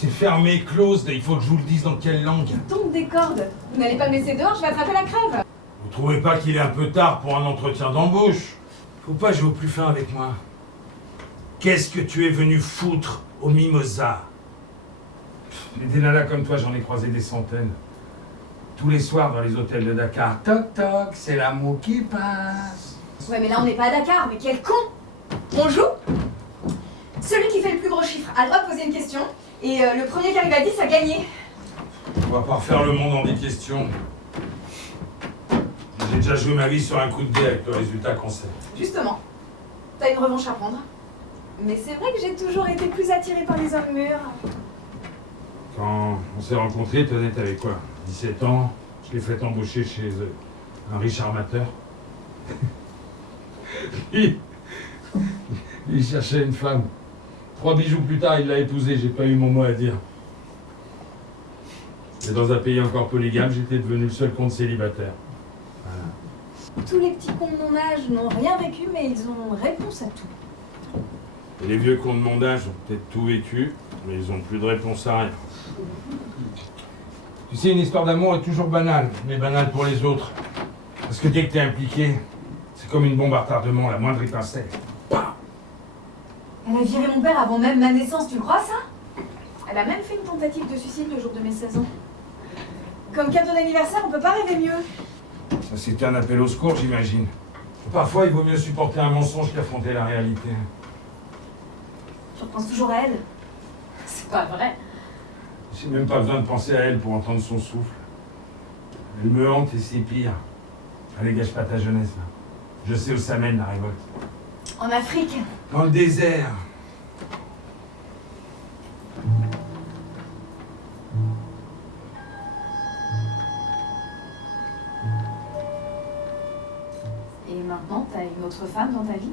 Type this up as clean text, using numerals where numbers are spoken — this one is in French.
C'est fermé, closed, il faut que je vous le dise dans quelle langue. Tombe des cordes. Vous n'allez pas me laisser dehors, je vais attraper la crève. Vous trouvez pas qu'il est un peu tard pour un entretien d'embauche? Faut pas jouer au plus fin avec moi. Qu'est-ce que tu es venu foutre au Mimosa? Des nanas comme toi, j'en ai croisé des centaines. Tous les soirs dans les hôtels de Dakar. Toc toc, c'est l'amour qui passe. Ouais, mais là on n'est pas à Dakar, mais quel con! On joue? Celui qui fait le plus gros chiffre a le droit de poser une question, et le premier qui arrive à 10 a gagné. On va pas refaire le monde en des questions. J'ai déjà joué ma vie sur un coup de dé avec le résultat qu'on sait. Justement, t'as une revanche à prendre. Mais c'est vrai que j'ai toujours été plus attirée par les hommes mûrs. Quand on s'est rencontrés, t'es honnête avec quoi? 17 ans, je l'ai fait embaucher chez un riche armateur. il cherchait une femme. 3 bijoux plus tard, il l'a épousée, j'ai pas eu mon mot à dire. Et dans un pays encore polygame, j'étais devenu le seul compte célibataire. Voilà. Tous les petits cons de mon âge n'ont rien vécu, mais ils ont réponse à tout. Et les vieux cons de mon âge ont peut-être tout vécu, mais ils ont plus de réponse à rien. Tu sais, une histoire d'amour est toujours banale, mais banale pour les autres. Parce que dès que t'es impliqué, c'est comme une bombe à retardement, la moindre étincelle. Pah! Elle a viré mon père avant même ma naissance, tu crois ça? Elle a même fait une tentative de suicide le jour de mes 16 ans. Comme cadeau d'anniversaire, on peut pas rêver mieux. Ça, c'était un appel au secours, j'imagine. Parfois, il vaut mieux supporter un mensonge qu'affronter la réalité. Je repense toujours à elle. C'est pas vrai. J'ai même pas besoin de penser à elle pour entendre son souffle. Elle me hante et c'est pire. Allez, gâche pas ta jeunesse, là. Je sais où ça mène, la révolte. En Afrique. Dans le désert. Et maintenant, t'as une autre femme dans ta vie?